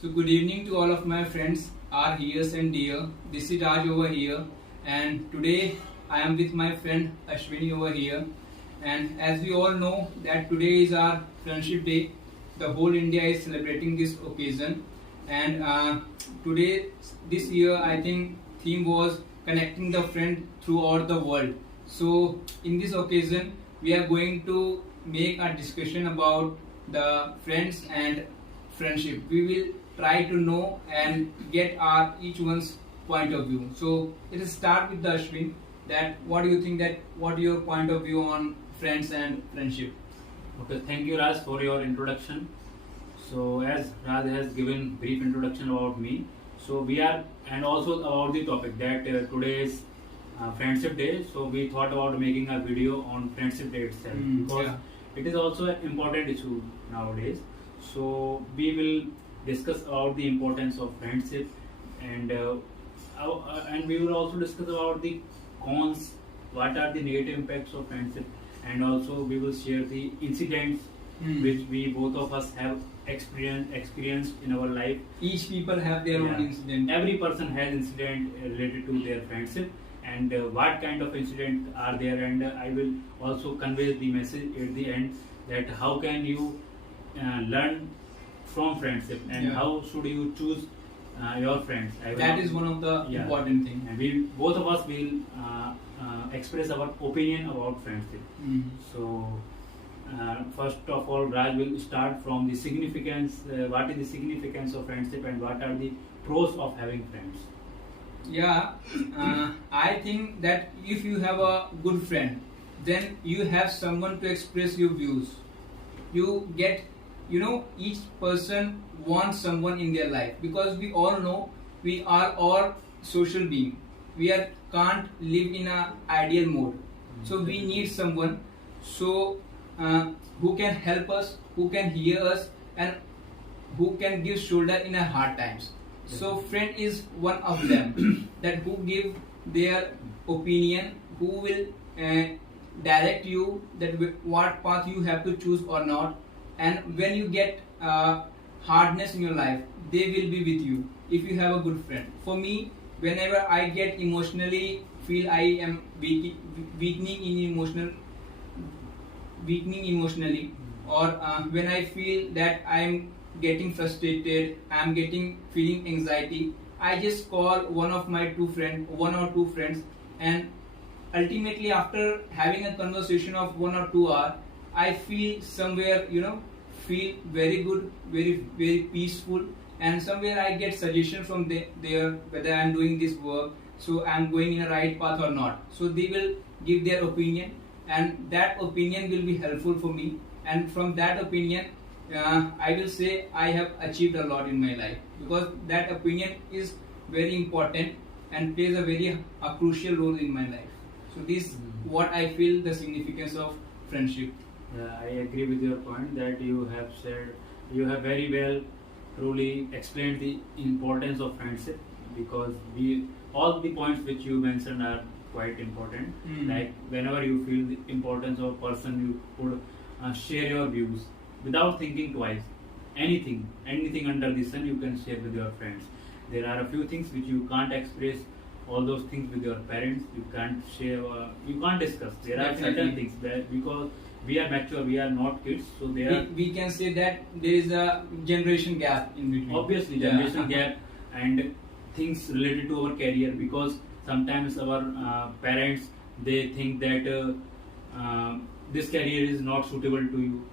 So good evening to all of my friends, our hears and dear. This is Raj over here, and today I am with my friend Ashwini over here. And as we all know that today is our Friendship Day, the whole India is celebrating this occasion. And today, this year, I think theme was connecting the friend throughout the world. So in this occasion, we are going to make a discussion about the friends and friendship. We will try to know and get our each one's point of view. So let us start with the Ashwin. That what do you think, that what your point of view on friends and friendship? Okay, thank you Raj for your introduction. So as Raj has given brief introduction about me, so we are and also about the topic that today is Friendship Day. So we thought about making a video on Friendship Day itself because it is also an important issue nowadays. So we will discuss about the importance of friendship and we will also discuss about the cons, what are the negative impacts of friendship, and also we will share the incidents which we both of us have experienced in our life. Each people have their own incident. Every person has incident related to their friendship and what kind of incident are there, and I will also convey the message at the end that how can you learn from friendship and how should you choose your friends. That is one of the important things. And we both of us will express our opinion about friendship. So first of all, Raj will start from the significance. What is the significance of friendship and what are the pros of having friends? I think that if you have a good friend, then you have someone to express your views. You get, each person wants someone in their life, because we all know we are all social being. Can't live in a ideal mode. So we need someone who can help us, who can hear us, and who can give shoulder in our hard times. So friend is one of them that who give their opinion, who will direct you that what path you have to choose or not. And when you get hardness in your life, they will be with you if you have a good friend. For me, whenever I get emotionally feel I am weakening emotionally, or when I feel that I am getting frustrated, I am feeling anxiety, I just call one or two friends, and ultimately after having a conversation of 1 or 2 hours, I feel somewhere feel very good, very very peaceful, and somewhere I get suggestion from there whether I am doing this work, so I am going in a right path or not. So they will give their opinion, and that opinion will be helpful for me, and from that opinion I will say I have achieved a lot in my life, because that opinion is very important and plays a crucial role in my life. So this what I feel the significance of friendship. I agree with your point that you have said. You have very well truly explained the importance of friendship, because all the points which you mentioned are quite important. Like whenever you feel the importance of a person, you could share your views without thinking twice. Anything under the sun you can share with your friends. There are a few things which you can't express, all those things with your parents. You can't share, you can't discuss. There are certain things that, because we are mature, we are not kids, so we can say that there is a generation gap in between. Obviously, generation gap and things related to our career, because sometimes our parents, they think that this career is not suitable to you,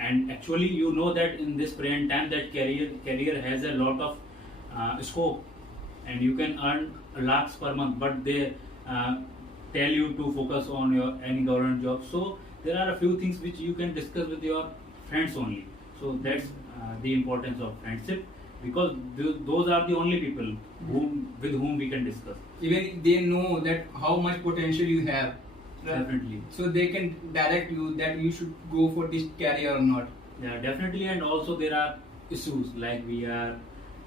and actually that in this present time that career has a lot of scope, and you can earn lakhs per month, but they tell you to focus on any government job. So there are a few things which you can discuss with your friends only. So that's the importance of friendship, because those are the only people with whom we can discuss. Even they know that how much potential you have. Definitely. So they can direct you that you should go for this career or not. Yeah, definitely. And also there are issues, like we are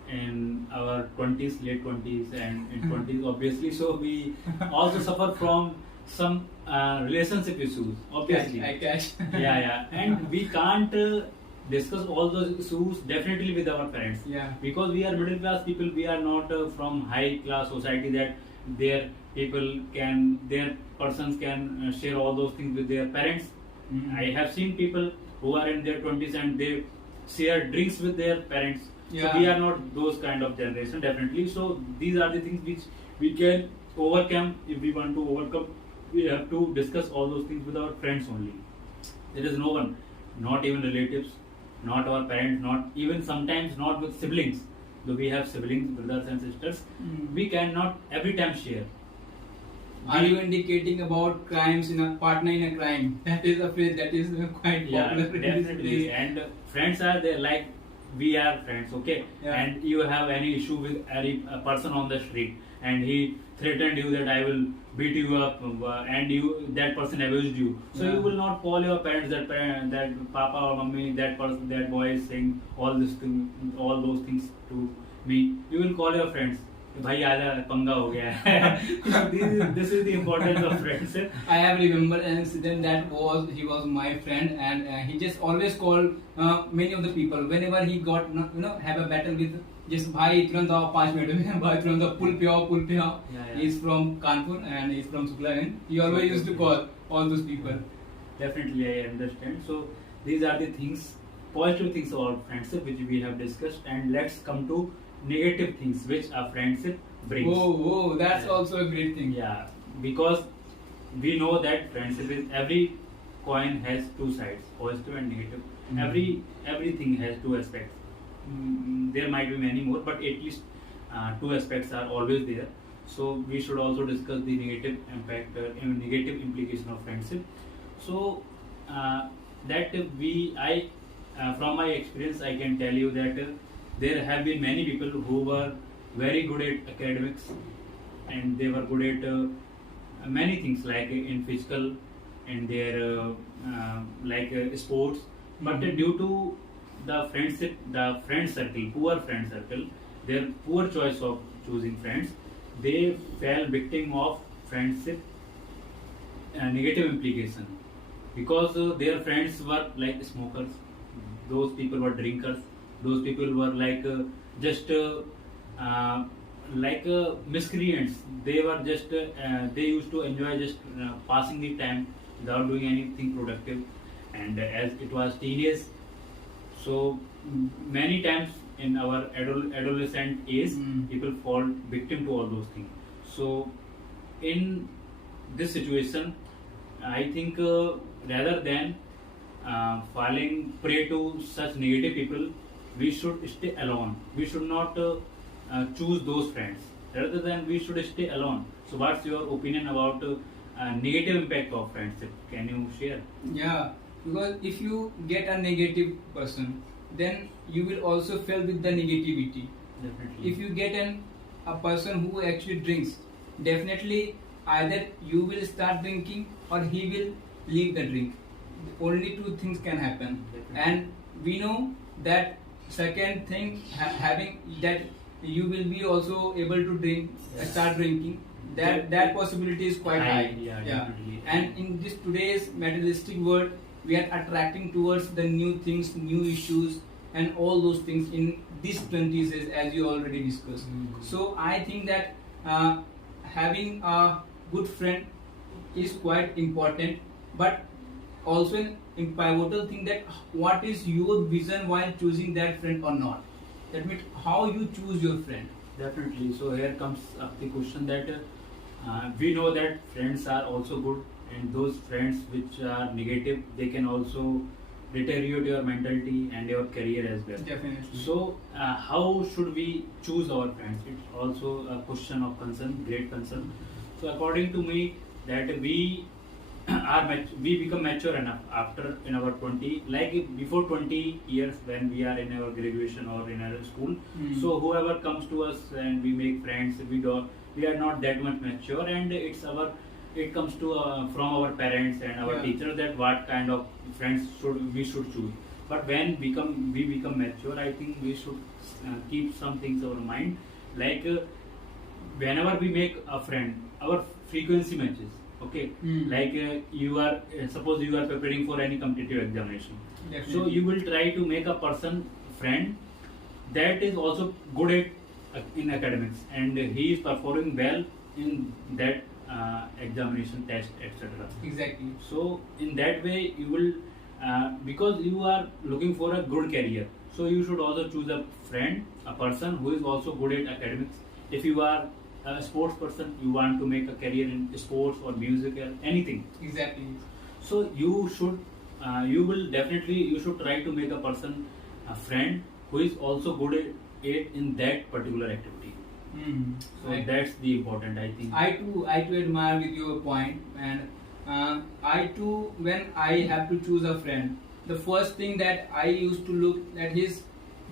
in our 20s, late 20s and in 20s obviously. So we also suffer from some relationship issues, obviously. I catch. Yeah. And we can't discuss all those issues definitely with our parents. Yeah. Because we are middle class people, we are not from high class society that their their persons can share all those things with their parents. Mhm. I have seen people who are in their 20s and they share drinks with their parents. Yeah. So we are not those kind of generation definitely. So these are the things which we can overcome. If we want to overcome, we have to discuss all those things with our friends only. There is no one, not even relatives, not our parents, not even sometimes not with siblings. Though we have siblings, brothers and sisters, we cannot every time share. Are you indicating about crimes in a partner in a crime? That is a phrase that is quite Yeah, popular in these definitely. days. And friends are there like we are friends, okay? Yeah. And you have any issue with any person on the street, and he threatened you that I will beat you up, and that person abused you. So Yeah. you will not call your parents that papa or mummy that boy is saying all those things to me. You will call your friends. भाई आजा पंगा हो गया है. This is the importance of friends. I have remembered an incident that he was my friend, and he just always called many of the people whenever he got have a battle with just भाई तुरंत आओ 5 minute में भाई तुरंत आओ पुल पे आओ. Yeah. He is from Kanpur and he is from Suklagan. He always used to call all those people. Definitely, I understand. So these are the things, positive things about friendship which we have discussed, and let's come to negative things which a friendship brings. Whoa, that's Yeah. also a great thing. Yeah, because we know that friendship is every coin has two sides, positive and negative. Everything has two aspects. There might be many more, but at least two aspects are always there. So we should also discuss the negative impact, negative implication of friendship. So that from my experience, I can tell you that there have been many people who were very good at academics, and they were good at many things like in physical and their sports. But due to the friend circle, poor friend circle, their poor choice of choosing friends, they fell victim of friendship negative implication, because their friends were like smokers, those people were drinkers, those people were just miscreants. They were just they used to enjoy just passing the time without doing anything productive. And as it was teenage, so many times in our adolescent age, people fall victim to all those things. So in this situation, I think rather than falling prey to such negative people, we should stay alone. We should not choose those friends. Rather than we should stay alone. So what's your opinion about negative impact of friendship? Can you share? Yeah, because if you get a negative person, then you will also feel with the negativity. Definitely. If you get a person who actually drinks, definitely either you will start drinking or he will leave the drink. Only two things can happen. Definitely. And we know that second thing, having that you will be also able to drink, start drinking. That possibility is quite high. Yeah, definitely. And in this today's materialistic world, we are attracting towards the new things, new issues, and all those things in these 20s, as you already discussed. So I think that having a good friend is quite important, but also in pivotal thing that what is your vision while choosing that friend or not. That means how you choose your friend. Definitely. So here comes up the question that we know that friends are also good, and those friends which are negative, they can also deteriorate your mentality and your career as well. Definitely. So how should we choose our friends? It's also a question of concern, great concern. So according to me, that we we become mature enough after in our 20, like before 20 years when we are in our graduation or in our school. So whoever comes to us and we make friends, we are not that much mature, and it comes to from our parents and our teachers that what kind of friends we should choose. But when we become mature, I think we should keep some things in our mind, like whenever we make a friend, our frequency matches. Okay, Hmm. like you are suppose you are preparing for any competitive examination. Definitely. So you will try to make a person friend that is also good at in academics, and he is performing well in that examination test, etc. Exactly. So in that way you will because you are looking for a good career, so you should also choose a friend, a person who is also good at academics. If you are a sports person, you want to make a career in sports or music or anything, Exactly. so you should you will definitely you should try to make a person a friend who is also good at it in that particular activity. Hmm. So that's the important, I think. I too admire with your point, and I too, when I have to choose a friend, the first thing that I used to look at his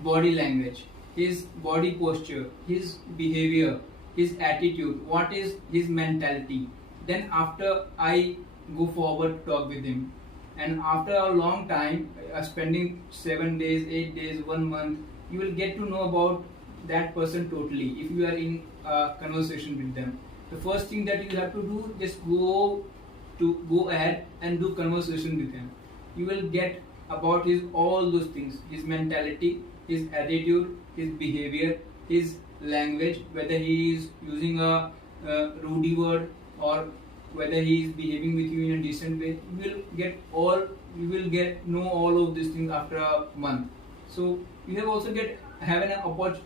body language, his body posture, his behavior, his attitude, what is his mentality. Then after I go forward to talk with him, and after a long time, spending 7 days, 8 days, 1 month, you will get to know about that person totally. If you are in a conversation with them, the first thing that you have to do, just go ahead and do conversation with him. You will get about his all those things, his mentality, his attitude, his behavior, his language, whether he is using a rude word or whether he is behaving with you in a decent way. You will get know all of these things after a month. So you have also have an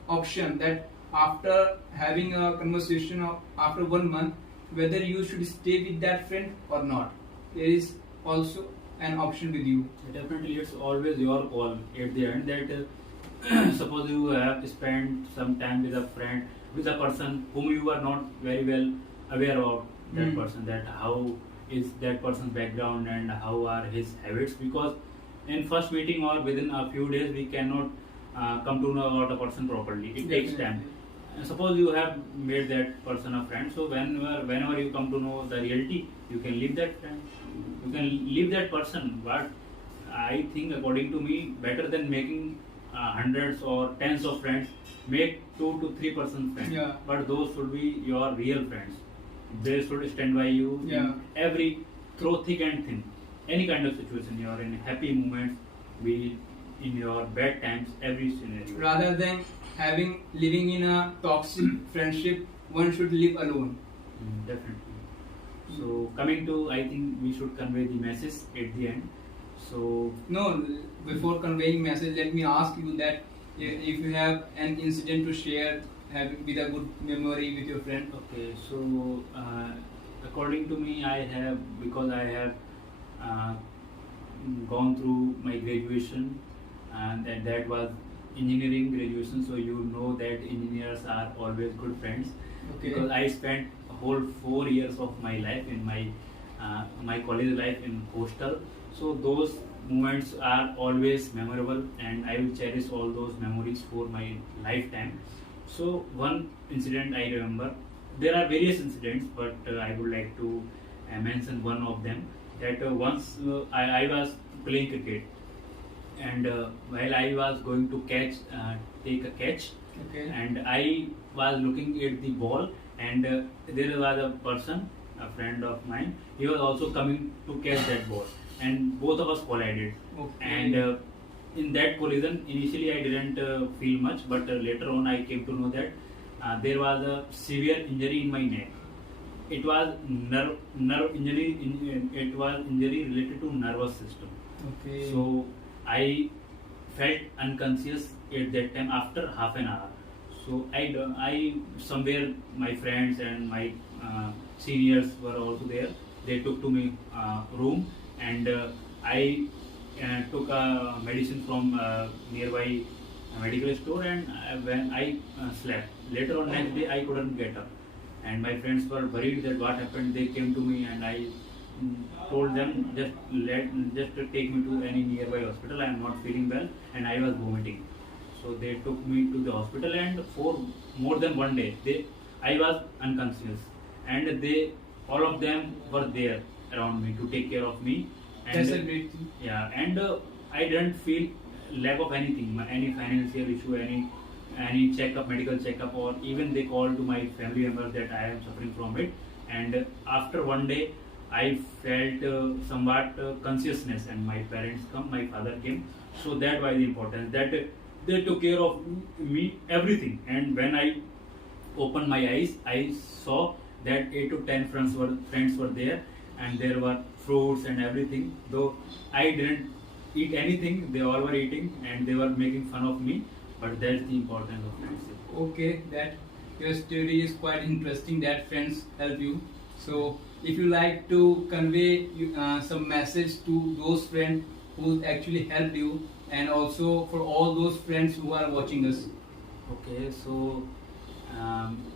option that after having a conversation after 1 month, whether you should stay with that friend or not. There is also an option with you. Definitely, it's always your call at the end that suppose you have spent some time with a friend, with a person whom you are not very well aware of that person, that how is that person's background and how are his habits, because in first meeting or within a few days we cannot come to know about a person properly. It takes time. Suppose you have made that person a friend, so whenever you come to know the reality, you can leave that friend, you can leave that person. But I think, according to me, better than making hundreds or tens of friends, make 2 to 3% friends. Yeah. But those should be your real friends. They should stand by you Yeah. in every, through thick and thin, any kind of situation. You are in happy moments, be in your bad times, every scenario. Rather than living in a toxic friendship, one should live alone. Definitely. So coming to, I think we should convey the message at the end. So No, before conveying message, let me ask you that if you have an incident to share with a good memory with your friend. okay, so according to me, I have, because I have uh, gone through my graduation, and that was engineering graduation. So you know that engineers are always good friends. Okay. Because I spent a whole 4 years of my life in my college life in hostel. So those moments are always memorable, and I will cherish all those memories for my lifetime. So one incident I remember. There are various incidents, but I would like to mention one of them. That once I was playing cricket, and while I was going to take a catch, Okay. and I was looking at the ball, and there was a person, a friend of mine. He was also coming to catch that ball, and both of us collided. Okay. And in that collision, initially I didn't feel much, but later on I came to know that there was a severe injury in my neck. It was nerve injury. It was injury related to nervous system. Okay. So I felt unconscious at that time after half an hour. So I somewhere my friends and my seniors were also there. They took to me room, and I took a medicine from nearby medical store, and when I slept. Later on next day I couldn't get up, and my friends were worried that what happened. They came to me, and I told them just to take me to any nearby hospital. I am not feeling well, and I was vomiting. So they took me to the hospital, and for more than one day I was unconscious, and they all of them were there around me to take care of me. And That's a great thing. yeah, and I didn't feel lack of anything, any financial issue, any checkup, medical checkup, or even they called to my family members that I am suffering from it. And after one day, I felt somewhat consciousness, and my parents come, my father came. So that why the importance that they took care of me everything. And when I opened my eyes, I saw that 8 to 10 friends were there, and there were fruits and everything. Though I didn't eat anything, they all were eating, and they were making fun of me. But that's the importance of friendship. Okay, that your story is quite interesting. That friends help you. So, if you like to convey some message to those friends who actually helped you, and also for all those friends who are watching us. Okay, so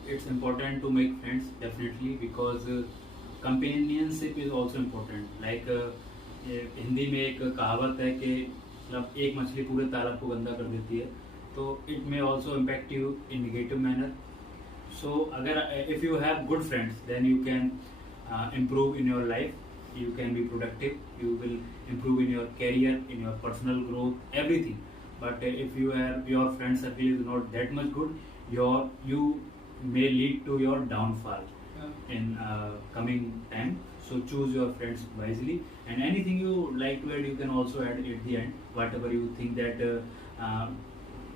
it's important to make friends definitely, because companionship is also important. Like Hindi में एक कहावत है कि मतलब एक मछली पूरे तालाब को गंदा कर देती है, तो it may also impact you in negative manner. So अगर if you have good friends, then you can improve in your life. You can be productive. You will improve in your career, in your personal growth, everything. But if your friend circle is not that much good, you may lead to your downfall in coming time. So choose your friends wisely. And anything you like to add, you can also add at the end. Whatever you think that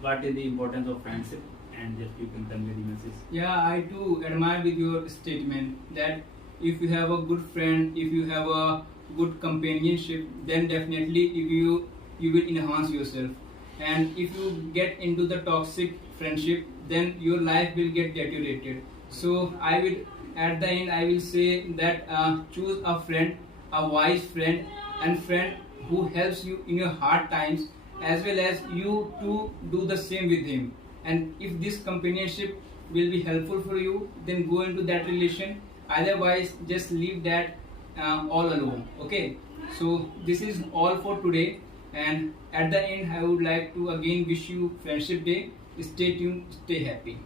what is the importance of friendship, and just you can convey the message. Yeah, I too admire with your statement that if you have a good friend, if you have a good companionship, then definitely if you will enhance yourself. And if you get into the toxic friendship, then your life will get deteriorated. So I will, at the end, I will say that choose a friend, a wise friend, and friend who helps you in your hard times, as well as you to do the same with him. And if this companionship will be helpful for you, then go into that relation. Otherwise, just leave that all alone. Okay. So this is all for today. And at the end, I would like to again wish you Friendship Day. Stay tuned. Stay happy.